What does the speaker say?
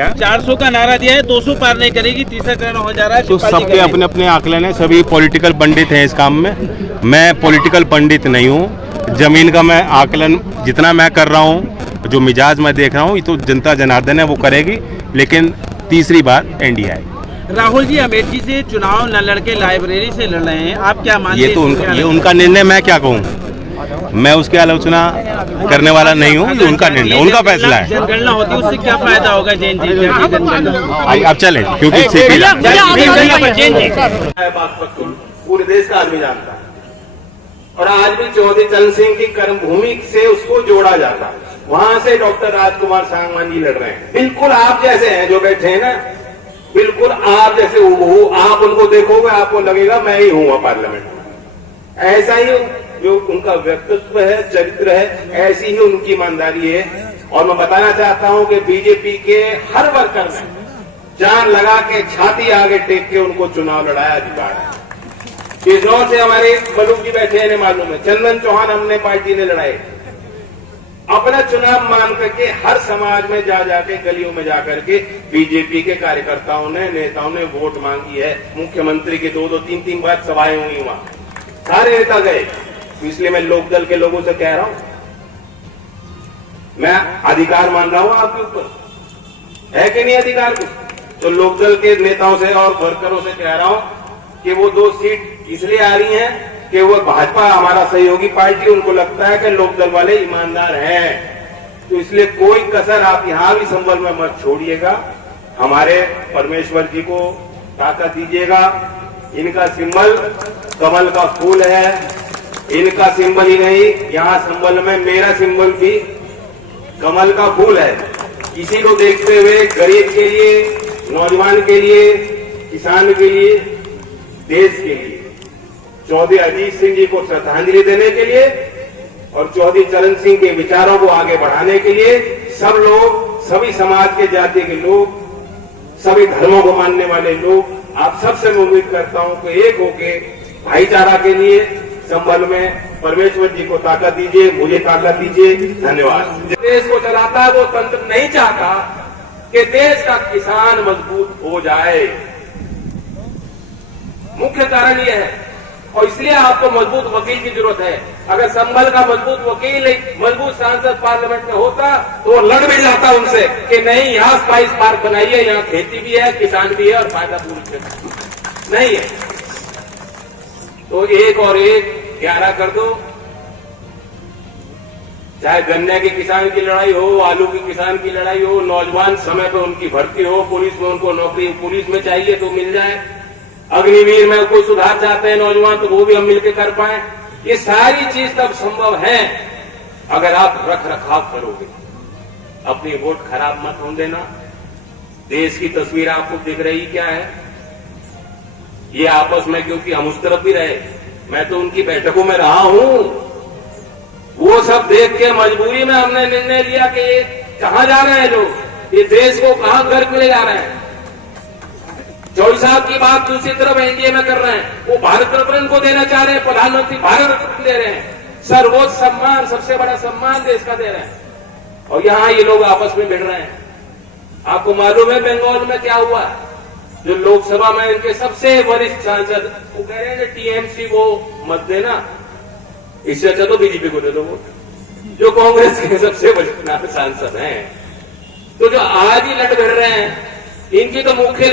क्या 400 का नारा दिया है, 200 पार नहीं करेगी, तीसरा चरण हो जा रहा है। तो सबके अपने अपने आकलन है, सभी पॉलिटिकल पंडित हैं इस काम में। मैं पॉलिटिकल पंडित नहीं हूँ। जमीन का मैं आकलन जितना मैं कर रहा हूँ, जो मिजाज मैं देख रहा हूँ, ये तो जनता जनार्दन है वो करेगी, लेकिन तीसरी बार एनडीए आएगी। राहुल जी अमेठी से चुनाव न लड़के लाइब्रेरी से लड़ रहे हैं, आप क्या मानते हैं? ये उनका निर्णय, मैं क्या कहूँ, मैं उसकी आलोचना करने वाला नहीं हूँ। ये उनका निर्णय, उनका फैसला है। जनगणना होती है उससे क्या फायदा होगा जैन जी? अब चले, क्योंकि पूरे देश का आदमी जानता है, और आज भी चौधरी चरण सिंह की कर्मभूमि से उसको जोड़ा जाता है। वहां से डॉक्टर राजकुमार सांगवान जी लड़ रहे हैं, बिल्कुल आप जैसे हैं जो बैठे हैं ना, बिल्कुल आप जैसे हूबहू। आप उनको देखोगे आपको लगेगा मैं ही हूँ पार्लियामेंट में। ऐसा ही जो उनका व्यक्तित्व है, चरित्र है, ऐसी ही उनकी ईमानदारी है। और मैं बताना चाहता हूं कि बीजेपी के हर वर्कर ने जान लगा के छाती आगे टेक के उनको चुनाव लड़ाया, जिताया। किसनौर से हमारे मलूक जी बैठे हैं, मालूम है, चंदन चौहान हमने पार्टी ने लड़ाए। अपना चुनाव मान करके हर समाज में जा जाके, गलियों में जाकर के बीजेपी के कार्यकर्ताओं ने, नेताओं ने वोट मांगी है। मुख्यमंत्री के 2-2, 3-3 बार सभाएं हुई वहां, सारे नेता गए। इसलिए मैं लोकदल के लोगों से कह रहा हूं, मैं अधिकार मान रहा हूं आपके ऊपर, है कि नहीं अधिकार कुछ? तो लोकदल के नेताओं से और वर्करों से कह रहा हूं कि वो 2 सीट इसलिए आ रही हैं कि वो भाजपा हमारा सहयोगी पार्टी, उनको लगता है कि लोकदल वाले ईमानदार हैं। तो इसलिए कोई कसर आप यहां भी संबल में मत छोड़िएगा। हमारे परमेश्वर जी को ताकत दीजिएगा। इनका सिंबल कमल का फूल है। इनका सिंबल ही नहीं, यहाँ संबल में मेरा सिंबल भी कमल का फूल है। इसी को देखते हुए गरीब के लिए, नौजवान के लिए, किसान के लिए, देश के लिए, चौधरी अजीत सिंह जी को श्रद्धांजलि देने के लिए और चौधरी चरण सिंह के विचारों को आगे बढ़ाने के लिए सब लोग, सभी समाज के, जाति के लोग, सभी धर्मों को मानने वाले लोग, आप सबसे मैं उम्मीद करता हूं कि एक होके भाईचारा के लिए संबल में परमेश्वर जी को ताकत दीजिए, मुझे ताकत दीजिए। धन्यवाद। देश को चलाता है वो तंत्र नहीं चाहता कि देश का किसान मजबूत हो जाए। मुख्य कारण यह है, और इसलिए आपको मजबूत वकील की जरूरत है। अगर संभल का मजबूत वकील, मजबूत सांसद पार्लियामेंट में होता तो वो लड़ भी जाता उनसे कि नहीं, यहाँ स्पाइस पार्क बनाइए, यहाँ खेती भी है, किसान भी है और फायदा पूरी नहीं है। तो 1 और 1 11 कर दो। चाहे गन्ने के किसान की लड़ाई हो, आलू की किसान की लड़ाई हो, नौजवान समय पर उनकी भर्ती हो, पुलिस में उनको नौकरी, पुलिस में चाहिए तो मिल जाए, अग्निवीर में कोई सुधार चाहते हैं नौजवान तो वो भी हम मिलकर कर पाए। ये सारी चीज तब संभव है अगर आप रख रखाव करोगे। अपनी वोट खराब मत होने देना। देश की तस्वीर आपको दिख रही क्या है? ये आपस में, क्योंकि हम उस तरफ भी रहे, मैं तो उनकी बैठकों में रहा हूं, वो सब देख के मजबूरी में हमने निर्णय लिया कि ये कहां जा रहे हैं लोग, ये देश को कहां गर्क में ले जा रहे हैं। चौधरी साहब की बात दूसरी तरफ एनडीए में कर रहे हैं, वो भारत रत्न को देना चाह रहे हैं, प्रधानमंत्री भारत रत्न दे रहे हैं, सर्वोच्च सम्मान, सबसे बड़ा सम्मान देश का दे रहे हैं, और यहां ये लोग आपस में भिड़ रहे हैं। आपको मालूम है बंगाल में क्या हुआ? जो लोकसभा में इनके सबसे वरिष्ठ सांसद वो कह रहे हैं टीएमसी को मत देना, इससे अच्छा तो बीजेपी को दे दो वोट, जो कांग्रेस के सबसे वरिष्ठ सांसद हैं। तो जो आज ही लड़ भिड़ रहे हैं, इनकी तो मुख्य